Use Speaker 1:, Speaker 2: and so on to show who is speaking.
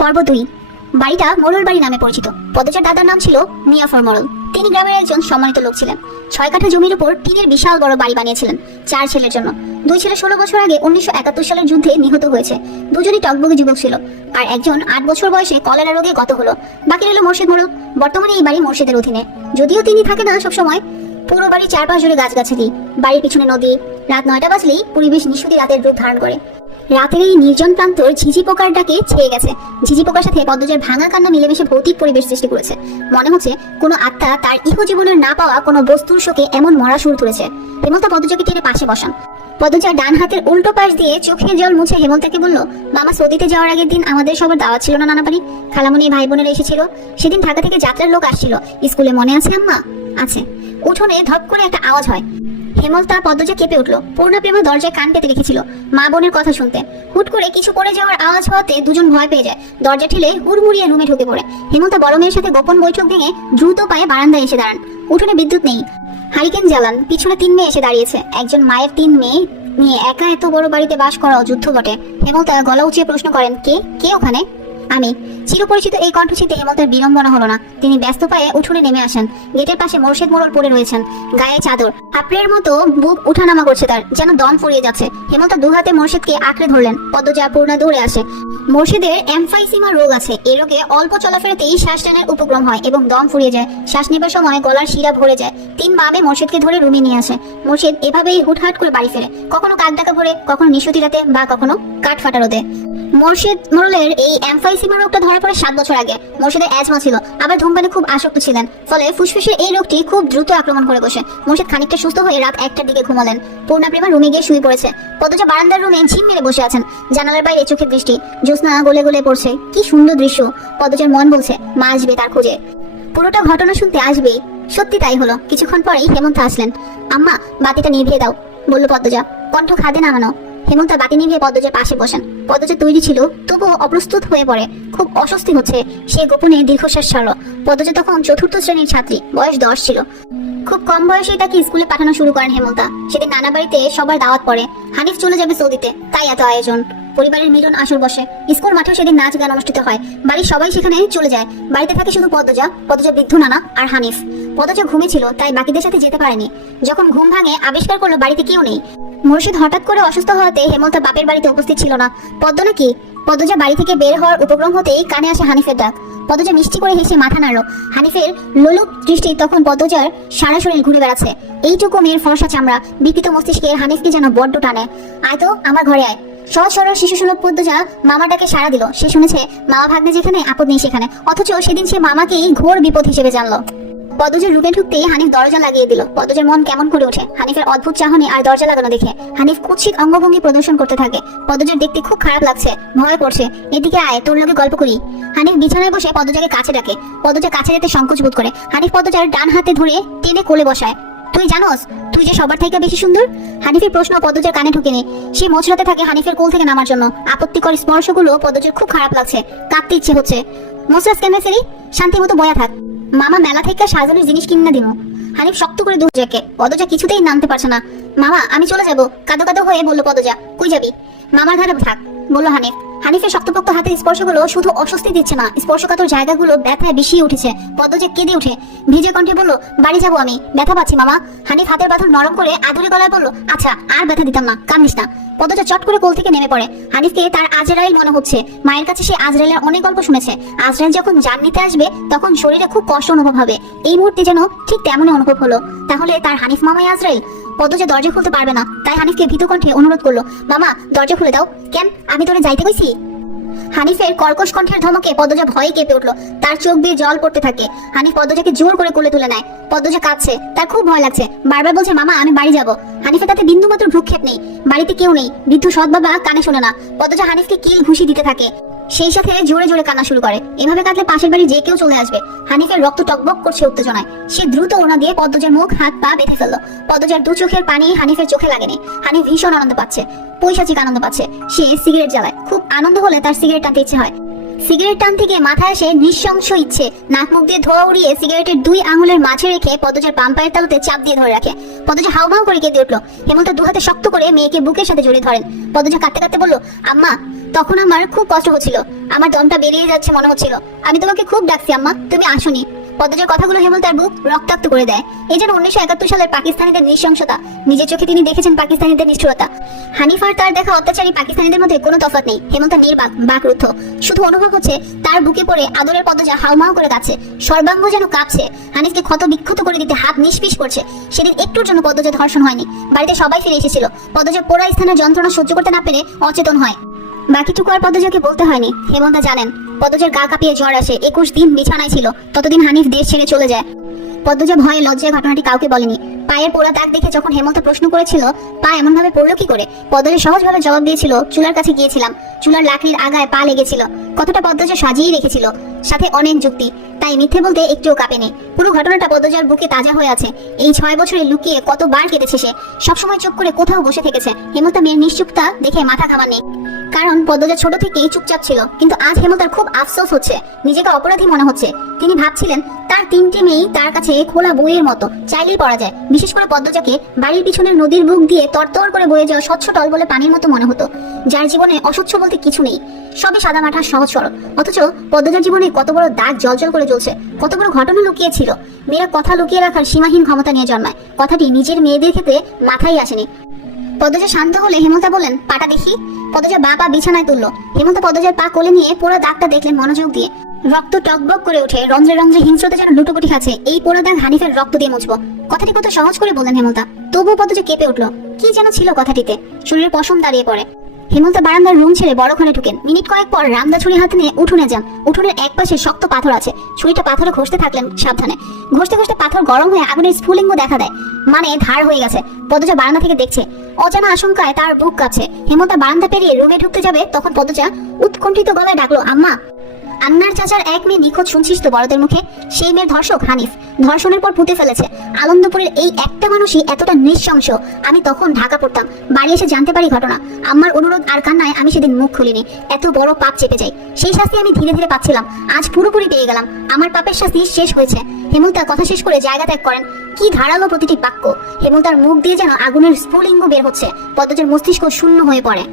Speaker 1: পর্ব দুই বাড়িটা মোড়ল বাড়ি নামে পরিচিত। পদচার দাদার নাম ছিল মিয়াফর মোড়ল তিনি গ্রামের একজন সম্মানিত লোক ছিলেন। ছয় কাঠা জমির উপর টিনের বিশাল বড় বাড়ি বানিয়েছিলেন চার ছেলের জন্য। দুই ছেলে ষোলো বছর আগে উনিশশো একাত্তর সালের যুদ্ধে নিহত হয়েছে। দুজনই টকবগে যুবক ছিল। আর একজন আট বছর বয়সে কলেরা রোগে গত হলো। বাকি রইল মোর্শেদ মোড়ল বর্তমানে এই বাড়ি মোর্শেদের অধীনে। যদিও তিনি থাকে না সবসময়, পুরো বাড়ির চারপাশ জুড়ে গাছগাছালি। বাড়ির পিছনে নদী। রাত নয়টা বাজলেই পরিবেশ নিশুতি রাতের রূপ ধারণ করে। রাতের এই নির্জন প্রান্তর ঝিঝি পোকার ডাকে ছেয়ে গেছে। ঝিঝি পোকার সাথে পদ্মজার ভাঙা কান্না মিলেমিশে ভৌতিক পরিবেশ সৃষ্টি করেছে। মনে হচ্ছে কোনো আত্মা তার ইহজীবনের না পাওয়া কোনো বস্তুর শোকে এমন মরা সুর তুলেছে। হেমন্ত পদ্মজাকে টেনে পাশে বসান। পদ্মজা ডান হাতের উল্টো পাশ দিয়ে চোখের জল মুছে হেমন্তাকে বলল, মামা সৌদিতে যাওয়ার আগের দিন আমাদের সবার দাওয়াত ছিল না নানা বাড়ি খালামণি ভাই বোনেরা এসেছিল। সেদিন ঢাকা থেকে যাত্রার লোক আসছিল। স্কুলে মনে আছে, আম্মা? আছে। উঠোনে ধপ করে একটা আওয়াজ হয়। হেমলতা পদ্মজা কেঁপে উঠল। পূর্ণা প্রেমা দরজায় কান পেতে রেখেছিল। মা বোনের কথা শুনতে। হুট করে কিছু পড়ে যাওয়ার আওয়াজ হওয়াতে দুজন ভয় পেয়ে যায়। দরজা ঠেলে হুড়মুড়িয়ে রুমে ঢুকে পড়ে। হেমলতা বড় মেয়ের সাথে গোপন বৈঠক ভেঙে দ্রুত পায়ে বারান্দায় এসে দাঁড়ান। উঠোনে বিদ্যুৎ নেই। হারিকেন জ্বালান। পিছনে তিন মেয়ে এসে দাঁড়িয়েছে। একজন মায়ের তিন মেয়ে নিয়ে একা এত বড় বাড়িতে বাস করাও যুদ্ধ বটে। হেমলতা গলা উঁচিয়ে প্রশ্ন করেন, কে? কে ওখানে? আমি। চিরপরিচিত এই কণ্ঠশীতে হেমন্তের বিড়ম্বনা হলো না। তিনি ব্যস্ত পায়ে উঠোনে নেমে আসেন। গেটের পাশে মোর্শেদ মোড়ল পড়ে রয়েছেন। গায়ে চাদর। আপড়ের মতো বুক উঠানামা করছে তার, যেন দম ফুরিয়ে যাচ্ছে। হেমন্ত দু হাতে মোর্শেদকে আঁকড়ে ধরলেন। পদ্মজা পূর্ণা দৌড়ে আসে। মোর্শেদের এমফাইসিমা রোগ আছে। এই রোগে অল্প চলাফেরাতেই শ্বাস টানের উপক্রম হয় এবং দম ফুরিয়ে যায়। শ্বাস নেবার সময় গলার শিরা ভরে যায়। তিন বাবে মোর্শেদকে ধরে রুমে নিয়ে আসে। মোর্শেদ এভাবেই হুটহাট করে বাড়ি ফেরে। কখনো কাক ডাকা ভরে কখনো নিশুতি রাতে, বা কখনো কাঠ ফাটা রোদে মোর্শেদ মোরলের এই এমফাইসিমা রোগটা ধরা পড়ে সাত বছর আগে। মোর্শেদের অ্যাজমা ছিল। আবার ধূমপানে খুব আসক্ত ছিলেন। ফলে ফুসফুসের এই রোগটি খুব দ্রুত আক্রমণ করে বসে। মোর্শেদ খানিকটা সুস্থ হয়ে রাত একটার দিকে ঘুমালেন। পূর্ণা প্রেমা রুমে গিয়ে শুয়ে পড়েছে। পদজা বারান্দার রুমে ঝিম মেরে বসে আছেন। জানালার বাইরে চোখের দৃষ্টি। জ্যোৎস্না গলে গলে পড়ছে। কি সুন্দর দৃশ্য। পদজার মন বলছে, মা আসবে তার খোঁজে। পুরোটা ঘটনা শুনতে আসবেই। সত্যি তাই হলো। কিছুক্ষণ পরেই হেমন্ত আসলেন। আম্মা, বাতিটা নিভিয়ে দাও, বলল পদ্মজা। কণ্ঠ খাদে নামানো। হেমন্ত বাতি নিভিয়ে পদ্মজার পাশে বসেন। পদ্মজা তৈরি ছিল, তবুও অপ্রস্তুত হয়ে পড়ে। খুব অস্বস্তি হচ্ছে সে গোপনে দীর্ঘশ্বাস ছাড়ল। পদ্মজা তখন চতুর্থ শ্রেণির ছাত্রী, বয়স দশ ছিল। খুব কম বয়সেই তাকে স্কুলে পাঠানো শুরু করেন হেমন্তা। সেদিন নানা বাড়িতে সবার দাওয়াত পড়ে। হানিফ চলে যাবে সৌদিতে, তাই এত আয়োজন। পরিবারের মিলন আসর বসে। স্কুল মাঠেও সেদিন নাচ গান অনুষ্ঠিত হয়। বাড়ির সবাই সেখানে চলে যায়। বাড়িতে থাকে শুধু পদ্মজা পদ্মজা বৃদ্ধ নানা আর হানিফ। পদ্মজা ঘুমিয়েছিল তাই বাকিদের সাথে যেতে পারেনি। যখন ঘুম ভাঙে, আবিষ্কার করল বাড়িতে কেউ নেই। মুর্শিদ হঠাৎ করে অসুস্থ হওয়াতে হেমন্ত বাপের বাড়িতে উপস্থিত ছিল না। পদ্ম নাকি? পদ্মজা বাড়ি থেকে বের হওয়ার উপক্রম হতেই কানে আসে হানিফের ডাক। পদ্মজা মিষ্টি করে হেসে মাথা নাড়ল। হানিফের লোলুপ দৃষ্টি তখন পদ্মজার সারা শরীর ঘুরে বেড়াচ্ছে। এইটুকু মেয়ের ফর্সা চামড়া, বিকৃত মস্তিষ্কের হানিফকে যেন বড্ড টানে। আয় তো, আমার ঘরে আয়। সহজ সরল শিশু সুলভ পদ্মজা মামার ডাকে সাড়া দিল। সে শুনেছে, মামা ভাগ্নে যেখানে, আপদ নেই সেখানে। অথচ সেদিন সে মামাকেই ঘোর বিপদ হিসেবে জানলো। পদ্মজের রুমে ঢুকতেই হানিফ দরজা লাগিয়ে দিল। পদ্মজের মন কেমন করে ওঠে। হানিফের অদ্ভুত চাহনি আর দরজা লাগানো দেখে হানিফ কুৎসিত অঙ্গভঙ্গি প্রদর্শন করতে থাকে। পদ্মজের দেখতে খুব খারাপ লাগছে, ভয় করছে। এদিকে আয়, তোর লগে গল্প করি। হানিফ বিছানায় বসে পদ্মজাকে কাছে ডাকে। পদ্মজা কাছে যেতে সংকোচ বোধ করে। হানিফ পদ্মজার ডান হাতে ধরে টেনে কোলে বসায়। তুই জানোস, তুই যে সবার থেকে বেশি সুন্দর? হানিফের প্রশ্ন পদ্মজার কানে ঢুকেনি। সে মোচড়াতে থাকে হানিফের কোল থেকে নামার জন্য। আপত্তিকর স্পর্শগুলো পদ্মজার খুব খারাপ লাগছে। কাঁদতে ইচ্ছে হচ্ছে। মোসরাস কেমনে সেরি শান্তি মতো বয়া থাক। মামা মেলা থেকে সাজানোর জিনিস কিনে দিব হানিফ শক্ত করে দুজাকে পদজা কিছুতেই নামতে পারছে না। মামা, আমি চলে যাব। কাদো কাদো হয়ে বলল পদজা, কই যাবি? মামার ঘরে থাক, বলল হানিফ। হানিফের শক্তপোক্ত হাতের স্পর্শগুলো শুধু অস্বস্তি দিচ্ছে না, স্পর্শকাতর জায়গাগুলো ব্যথায় বিষিয়ে উঠেছে। পদ্মজা কেঁদে উঠে ভিজে কণ্ঠে বলল, বাড়ি যাব আমি, ব্যথা পাচ্ছি মামা। হানিফ হাতের বাঁধন নরম করে আদুরে গলায় বলল আচ্ছা আর ব্যথা দিতাম না, কান্দিস না। পদজা চট করে কোল থেকে নেমে পড়ে। হানিফকে তার আজরাইল মনে হচ্ছে। মায়ের কাছে সে আজরাইলের অনেক গল্প শুনেছে। আজরাইল যখন জান নিতে আসবে, তখন শরীরে খুব কষ্ট অনুভব হবে। এই মুহূর্তে যেন ঠিক তেমনই অনুভব হলো। তাহলে তার হানিফ মামাই আজরাইল? পদ্মজা দরজা খুলতে পারবে না। তাই হানিফকে ভীত কণ্ঠে অনুরোধ করল, মামা, দরজা খুলে দাও। কেন? আমি তোরে যাইতে কইছি। হানিফের কর্কশ কণ্ঠের ধমকে পদ্মজা ভয়ে কেঁপে উঠল। তার চোখ দিয়ে জল পড়তে থাকে। হানিফ পদ্মজাকে জোর করে কোলে তুলে নেয়। পদ্মজা কাঁদছে। তার খুব ভয় লাগছে। বারবার বলছে, মামা, আমি বাড়ি যাব। হানিফের তাতে বিন্দু মাত্র ভ্রুক্ষেপ নেই। বাড়িতে কেউ নেই। বৃদ্ধ সৎ বাবা কানে শোনে না। পদ্মজা হানিফকে কিল ঘুষি দিতে থাকে। সেই সাথে জোরে জোরে কান্না শুরু করে। এভাবে কাঁদলে পাশের বাড়ি যে কেউ চলে আসবে। হানিফের রক্ত টকবক করছে উত্তেজনায়। সে দ্রুত ওনা দিয়ে পদ্মজার মুখ, হাত, পা বেঁধে ফেলল। পদ্মজার দু চোখের পানি হানিফের চোখে লাগেনি। হানিফ ভীষণ আনন্দ পাচ্ছে। পৈশাচিক আনন্দ পাচ্ছে। সে সিগারেট জ্বালায়। খুব আনন্দ হলে তার সিগারেট টানতে ইচ্ছে হয়। সিগারেট টান থেকে মাথায় আসে নিঃশংস ইচ্ছে। নাক মুখ দিয়ে ধোয়া উড়িয়ে সিগারেটের দুই আঙুলের মাঝে রেখে পদজার পাম্পায়ের পায়ের তালুতে চাপ দিয়ে ধরে রাখে। পদজা হাউমাউ করে কেঁদে উঠল। হেমন্ত দু হাতে শক্ত করে মেয়েকে বুকের সাথে জড়িয়ে ধরেন। পদজা কাঁদতে কাঁদতে বলল, আম্মা, তখন আমার খুব কষ্ট হচ্ছিল। আমার দমটা বেরিয়ে যাচ্ছে মনে হচ্ছিল। আমি তোমাকে খুব ডাকছি, আম্মা। তুমি আসোনি। পদ্মজার কথাগুলো হেমন্ত তার বুক রক্তাক্ত করে দেয়। এই যেন উনিশশো একাত্তর সালের পাকিস্তানিদের নৃশংসতা, নিজের চোখে তিনি দেখেছেন পাকিস্তানিদের নিষ্ঠুরতা। হানিফার তার দেখা অত্যাচারী পাকিস্তানিদের মধ্যে কোনো তফাৎ নেই। হেমন্ত নির্বাক, বাকরুদ্ধ। শুধু অনুভব হচ্ছে তার বুকে পড়ে আদরের পদ্মজা হাউমাউ করে গাচ্ছে সর্বাঙ্গ যেন কাঁপছে, হানিফকে ক্ষত বিক্ষত করে দিতে হাত নিষ্পিস করছে। সেদিন একটুর জন্য পদ্মজা ধর্ষণ হয়নি। বাড়িতে সবাই ফিরে এসেছিল। পদ্মজা পোড়া স্থানের যন্ত্রণা সহ্য করতে না পেরে অচেতন হয়। বাকিটুকু আর পদ্মজাকে বলতে হয়নি, হেমন্তা জানেন। পদ্মজার গা কাঁপিয়ে জ্বর আসে। একুশ দিন বিছানায় ছিল। ততদিন হানিফ দেশ ছেড়ে চলে যায়। পদ্মজা ভয়ে লজ্জায় ঘটনাটি কাউকে বলেনি। পায়ের পোড়া দাগ দেখে যখন হেমন্ত প্রশ্ন করেছিল, পা এমন ভাবে পড়ল কি করে? পদ্মজা সহজভাবে জবাব দিয়েছিল, চুলার কাছে গিয়েছিলাম। চুলার লাকড়ির আগায় পা লেগেছিল। কতটা পদ্মজা সাজিয়ে রেখেছিল, সাথে অনেক যুক্তি। তাই মিথ্যে বলতে একটুও কাঁপেনি পুরো ঘটনাটা পদ্মজার বুকে তাজা হয়ে আছে। এই ছয় বছরে লুকিয়ে কতবার কেটেছে সে? সবসময় চুপ করে কোথাও বসে থেকেছে। হেমন্ত মেয়ের নিশ্চুপতা দেখে মাথা নেই কারণ পদ্মজা ছোট থেকেই চুপচাপ ছিল। কিন্তু আজ হেমন্তার খুব আফসোস হচ্ছে। নিজেকে অপরাধী মনে হচ্ছে। তিনি ভাবছিলেন, তার তিনটি মেয়েই তার কাছে খোলা বইয়ের মতো। চাইলেই পড়া যায়। বিশেষ করে পদ্মজাকে বাড়ির পিছনের নদীর বুক দিয়ে তরতর করে বয়ে যাওয়া স্বচ্ছ টল বলে পানির মতো মনে হতো। যার জীবনে অস্বচ্ছ বলতে কিছু নেই। সবই সাদা মাঠা সহজ সরল। অথচ পদ্মজার জীবনে কত বড় দাগ জলজল করে জ্বলছে, কত বড় ঘটনা লুকিয়ে ছিল। মেয়েরা কথা লুকিয়ে রাখার সীমাহীন ক্ষমতা নিয়ে জন্মায়। কথাটি নিজের মেয়েদের ক্ষেত্রে মাথায় আসেনি। পদ্মজা শান্ত হলে হেমন্তা বলেন পাটা দেখি? পদ্মজা বা বিছানায় তুললো। হেমন্তা পদ্মজার পা কোলে নিয়ে পুরো দাগটা দেখলেন মনোযোগ দিয়ে। রক্ত টকবক করে ওঠে। রন্ধ্রে রন্ধ্রে হিংস্রতা যেন লুটোপুটি খাচ্ছে। এই পোড়া দাগ হানিফের রক্ত দিয়ে মুছবো। কথাটি কত সহজ করে বললেন হেমন্তা তবুও পদজা কেঁপে উঠল। কি যেন ছিল কথাটিতে। শরীরের পশম দাঁড়িয়ে পড়ে। হেমন্ত বারান্দার রুম ছেড়ে বড় ঘরে ঢুকেন। মিনিট কয়েক পর রামদা ছুরি হাতে নিয়ে উঠোনে যান। উঠোনের এক পাশে শক্ত পাথর আছে। ছুরিটা পাথরে ঘষতে থাকলেন সাবধানে। ঘষতে ঘষতে পাথর গরম হয়ে আগুনের স্ফুলিঙ্গ দেখা দেয়। মানে ধার হয়ে গেছে। পদজা বারান্দা থেকে দেখছে। অজানা আশঙ্কায় তার বুক কাঁপছে। হেমন্ত বারান্দা পেরিয়ে রুমে ঢুকতে যাবে, তখন পদজা উৎকণ্ঠিত গলায় ডাকলো, আম্মা! আন্নার চাচার এক মেয়ে নিখোঁজ শুনছিস তো বড়দের মুখে? সেই মেয়ের ধর্ষক হানিফ। ধর্ষণের পর পুঁতে ফেলেছে। আনন্দপুরের এই একটা মানুষই এতটা নৃশংস। আমি তখন ঢাকা পড়তাম। বাড়ি এসে জানতে পারি ঘটনা। আমার অনুরোধ আর কান্নায় আমি সেদিন মুখ খুলিনি। এত বড় পাপ চেপে যাই সেই শাস্তি আমি ধীরে ধীরে পাচ্ছিলাম। আজ পুরোপুরি পেয়ে গেলাম। আমার পাপের শাস্তি শেষ হয়েছে। হেমন্তা কথা শেষ করে জায়গা ত্যাগ করেন। কি ধারালো প্রতিটি বাক্য। হেমন্তার মুখ দিয়ে যেন আগুনের স্ফুলিঙ্গ বের হচ্ছে। পদ্মজের মস্তিষ্ক শূন্য হয়ে পড়ে।